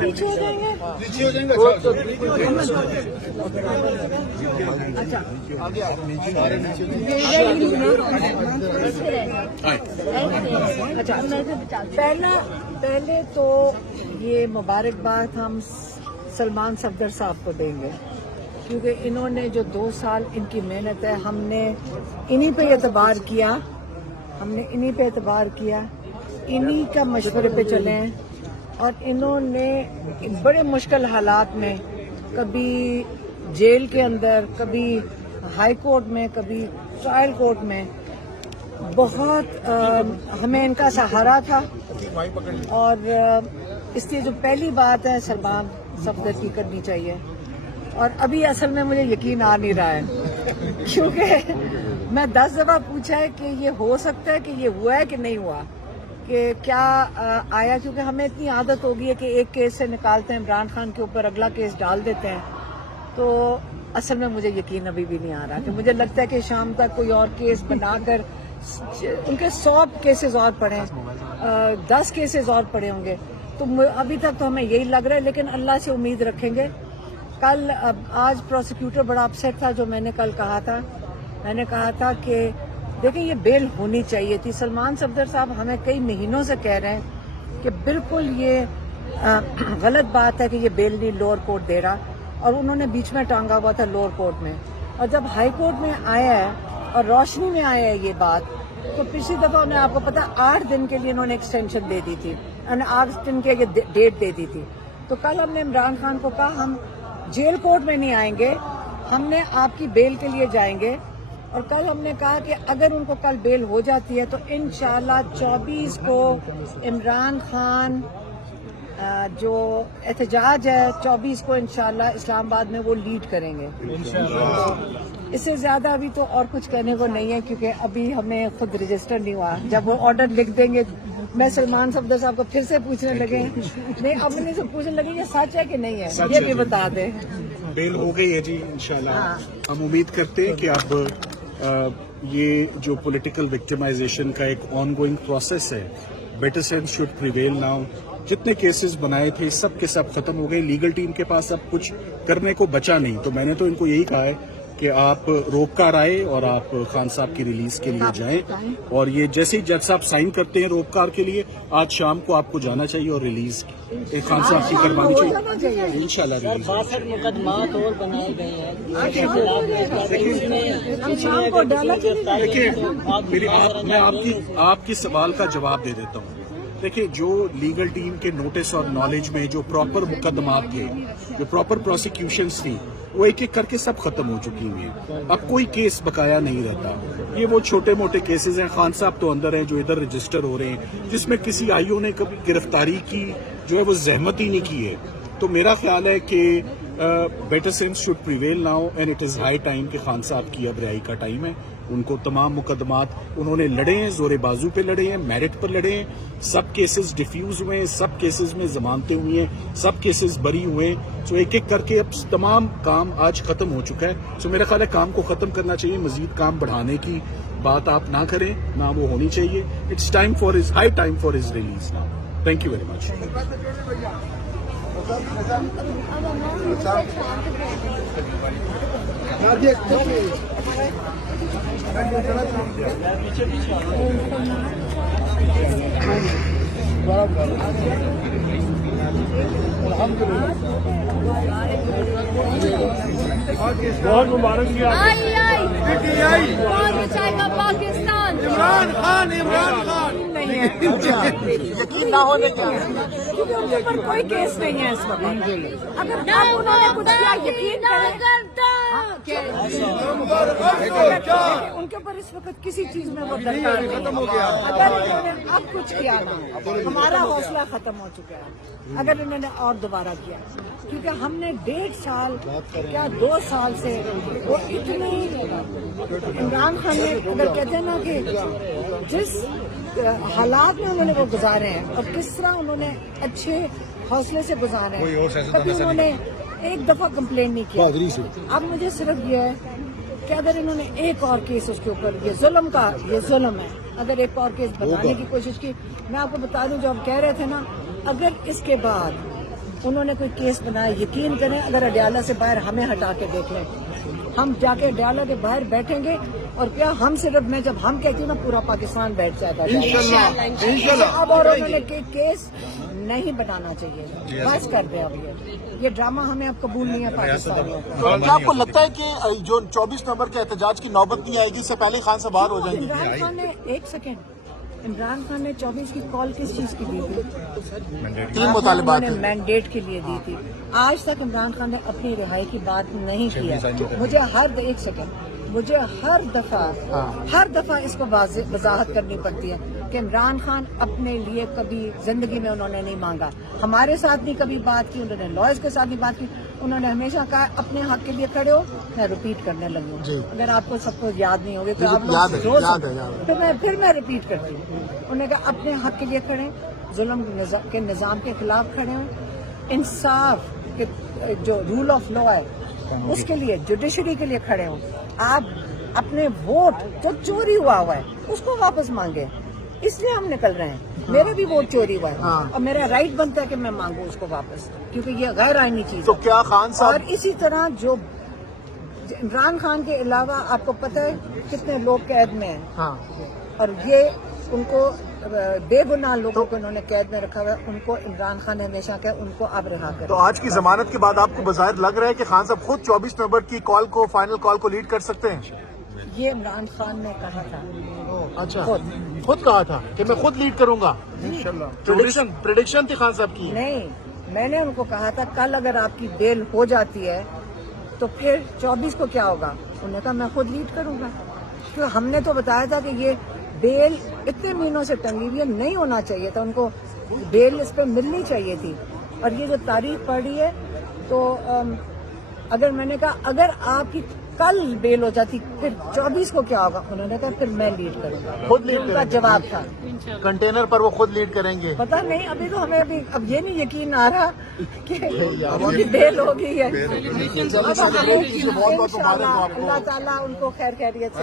پیچھے ہو جائیں گے. پہلے تو یہ مبارکباد ہم سلمان صفدر صاحب کو دیں گے، کیونکہ انہوں نے جو 2 سال ان کی محنت ہے، ہم نے انہی پہ اعتبار کیا، انہی کا مشورے پہ چلے ہیں، اور انہوں نے بڑے مشکل حالات میں، کبھی جیل کے اندر، کبھی ہائی کورٹ میں، کبھی ٹرائل کورٹ میں، بہت ہمیں ان کا سہارا تھا. اور اس لیے جو پہلی بات ہے سلمان صفدر کی کرنی چاہیے. اور ابھی اصل میں مجھے یقین آ نہیں رہا ہے، کیونکہ میں 10 دفعہ پوچھا ہے کہ یہ ہو سکتا ہے کہ یہ ہوا ہے کہ نہیں ہوا، کہ کیا آیا، کیونکہ ہمیں اتنی عادت ہوگی ہے کہ ایک کیس سے نکالتے ہیں عمران خان کے اوپر، اگلا کیس ڈال دیتے ہیں. تو اصل میں مجھے یقین ابھی بھی نہیں آ رہا، کہ مجھے لگتا ہے کہ شام تک کوئی اور کیس بنا کر ان کے 100 کیسز اور پڑے، 10 کیسز اور پڑے ہوں گے. تو ابھی تک تو ہمیں یہی لگ رہا ہے، لیکن اللہ سے امید رکھیں گے. آج پروسیکیوٹر بڑا اپسیٹ تھا، جو میں نے کل کہا تھا، میں نے کہا تھا کہ دیکھیں یہ بیل ہونی چاہیے تھی. سلمان صفدر صاحب ہمیں کئی مہینوں سے کہہ رہے ہیں کہ بالکل یہ غلط بات ہے کہ یہ بیل نہیں لوور کورٹ دے رہا، اور انہوں نے بیچ میں ٹانگا ہوا تھا لوور کورٹ میں. اور جب ہائی کورٹ میں آیا ہے اور روشنی میں آیا ہے یہ بات، تو پچھلی دفعہ انہیں آپ کو پتا 8 دن کے لیے انہوں نے ایکسٹینشن دے دی تھی، 8 دن کے ڈیٹ دے دی تھی. تو کل ہم نے عمران خان کو کہا ہم جیل کورٹ میں نہیں آئیں گے، ہم نے آپ کی بیل کے لیے جائیں گے. اور کل ہم نے کہا کہ اگر ان کو کل بیل ہو جاتی ہے تو انشاءاللہ 24 کو عمران خان جو احتجاج ہے 24 کو انشاءاللہ اسلام آباد میں وہ لیڈ کریں گے. اس سے زیادہ ابھی تو اور کچھ کہنے کو نہیں ہے، کیونکہ ابھی ہمیں خود رجسٹر نہیں ہوا. جب وہ آرڈر لکھ دیں گے، میں سلمان صفدر صاحب کو پھر سے پوچھنے لگے نہیں، اب انہیں سے پوچھنے لگے یہ سچ ہے کہ نہیں ہے، یہ بھی بتا دیں. بیل ہو گئی ہے جی انشاءاللہ. ہم امید کرتے ہیں کہ اب یہ جو پولیٹیکل وکٹمائزیشن کا ایک آن گوئنگ پروسیس ہے، better sense should prevail now. جتنے کیسز بنائے تھے سب کے سب ختم ہو گئے. لیگل ٹیم کے پاس اب کچھ کرنے کو بچا نہیں. تو میں نے تو ان کو یہی کہا ہے کہ آپ روک کر آئے اور آپ خان صاحب کی ریلیز کے لیے جائیں، اور یہ جیسے ہی جج صاحب سائن کرتے ہیں روک کار کے لیے، آج شام کو آپ کو جانا چاہیے اور ریلیز خان صاحب کی کروانی چاہیے. انشاءاللہ ریلیز. 62 مقدمات اور بنائے گئے ہیں. دیکھیے میں آپ کی سوال کا جواب دے دیتا ہوں. دیکھیں جو لیگل ٹیم کے نوٹس اور نالج میں جو پراپر مقدمات تھے، جو پراپر پروسیکیوشنز تھی، وہ ایک ایک کر کے سب ختم ہو چکی ہوئی ہیں. اب کوئی کیس بقایا نہیں رہتا. یہ وہ چھوٹے موٹے کیسز ہیں. خان صاحب تو اندر ہیں جو ادھر رجسٹر ہو رہے ہیں، جس میں کسی آئی او نے کبھی گرفتاری کی جو ہے وہ زحمت ہی نہیں کی ہے. تو میرا خیال ہے کہ better sense should prevail now and it is high time کہ خان صاحب کی اب رہائی کا ٹائم ہے. ان کو تمام مقدمات انہوں نے لڑے ہیں، زور بازو پہ لڑے ہیں، میرٹ پر لڑے ہیں. سب کیسز ڈیفیوز ہوئے ہیں، سب کیسز میں ضمانتیں ہوئی ہیں، سب کیسز بری ہوئے ہیں. سو ایک ایک کر کے اب تمام کام آج ختم ہو چکا ہے. سو میرا خیال ہے کام کو ختم کرنا چاہیے. مزید کام بڑھانے کی بات آپ نہ کریں، نہ وہ ہونی چاہیے. It's time for his high time for his release now. Thank you very much. بہت مبارک کیا پاکستان. عمران خان یقین نہ ہونے کا، کیونکہ ان کے اوپر کوئی کیس نہیں ہے اس وقت. اگر انہوں نے کچھ کیا یقین ان کے اوپر اس وقت کسی چیز میں وہ درکار ختم ہو گیا. اگر انہوں نے اب کچھ کیا نا، ہمارا حوصلہ ختم ہو چکا ہے. اگر انہوں نے اور دوبارہ کیا، کیونکہ ہم نے 1.5 سال کیا 2 سال سے وہ اتنی عمران خان نے اگر کہتے ہیں نا کہ جس حالات میں انہوں نے وہ گزارے ہیں اور کس طرح انہوں نے اچھے حوصلے سے گزارے ہیں، کبھی انہوں نے ایک دفعہ کمپلین نہیں کیا. اب مجھے صرف یہ ہے کہ اگر انہوں نے ایک اور کیس اس کے اوپر، یہ ظلم ہے، اگر ایک اور کیس بنانے کی کوشش کی. میں آپ کو بتا دوں جو آپ کہہ رہے تھے نا، اگر اس کے بعد انہوں نے کوئی کیس بنایا. یقین کریں اگر اڈیالہ سے باہر ہمیں ہٹا کے دیکھ لیں, ہم جا کے اڈیالہ کے باہر بیٹھیں گے اور کیا ہم صرف میں جب ہم کہتی ہوں نا پورا پاکستان بیٹھ جائے گا. اب اور انہوں نے کیس نہیں بنانا چاہیے, بس کر دیں. اب یہ ڈرامہ ہمیں اب قبول نہیں ہے پاکستانیوں کو. کیا آپ کو لگتا ہے کہ جو 24 نومبر کے احتجاج کی نوبت نہیں آئے گی, اس سے پہلے خان صاحب باہر ہو جائیں گے؟ عمران خان نے ایک سیکنڈ, عمران خان نے 24 کی کال کس چیز کی دی تھی؟ 3 مطالبات انہوں نے مینڈیٹ کے لیے دی تھی. آج تک عمران خان نے اپنی رہائی کی بات نہیں کی ہے. مجھے ہر دفعہ اس کو وضاحت کرنی پڑتی ہے کہ عمران خان اپنے لیے کبھی زندگی میں انہوں نے نہیں مانگا, ہمارے ساتھ نہیں کبھی بات کی, انہوں نے لائرز کے ساتھ نہیں بات کی. انہوں نے ہمیشہ کہا اپنے حق کے لیے کھڑے ہو. میں ریپیٹ کرنے لگی ہوں, اگر آپ کو سب کو یاد نہیں ہوگی تو آپ پھر میں ریپیٹ کرتی ہوں. انہوں نے کہا اپنے حق کے لیے کھڑے, ظلم کے نظام کے خلاف کھڑے ہیں, انصاف کے جو رول آف لا ہے اس کے لیے, جوڈیشری کے لیے کھڑے ہوں. آپ اپنے ووٹ جو چوری ہوا ہے اس کو واپس مانگے, اس لیے ہم نکل رہے ہیں. میرا بھی ووٹ چوری ہوا ہے اور میرا رائٹ بنتا ہے کہ میں مانگوں اس کو واپس, کیونکہ یہ غیر آئینی چیز تو ہے. کیا خان صاحب, اور اسی طرح جو عمران خان کے علاوہ آپ کو پتہ ہے کتنے لوگ قید میں ہیں, اور یہ ان کو بے گناہ لوگوں کو انہوں نے قید میں رکھا ہوا ہے. ان کو عمران خان نے ہمیشہ کہا ان کو اب رہا کریں. تو آج کی ضمانت کے بعد آپ کو بظاہر لگ رہا ہے کہ خان صاحب خود 24 نومبر کی کال کو, فائنل کال کو لیڈ کر سکتے ہیں؟ یہ عمران خان نے کہا تھا. اچھا, خود کہا تھا کہ میں خود لیڈ کروں گا. پریڈکشن تھی خان صاحب کی؟ نہیں, میں نے ان کو کہا تھا کل اگر آپ کی بیل ہو جاتی ہے تو پھر 24 کو کیا ہوگا. انہوں نے کہا میں خود لیڈ کروں گا. کیوں ہم نے تو بتایا تھا کہ یہ بیل اتنے مہینوں سے ٹنگی ہوئی نہیں ہونا چاہیے تھا, ان کو بیل اس پہ ملنی چاہیے تھی. اور یہ جو تاریخ پڑھی ہے تو اگر میں نے کہا اگر آپ کی کل بیل ہو جاتی پھر 24 کو کیا ہوگا. انہوں نے کہا پھر میں لیڈ کروں گا. خود لیڈ ان کا جواب تھا. کنٹینر پر وہ خود لیڈ کریں گے؟ پتہ نہیں, ابھی تو ہمیں اب یہ نہیں یقین آ رہا کہ ان کی بیل ہو گئی ہے. اللہ تعالیٰ ان کو خیر خیریت سے.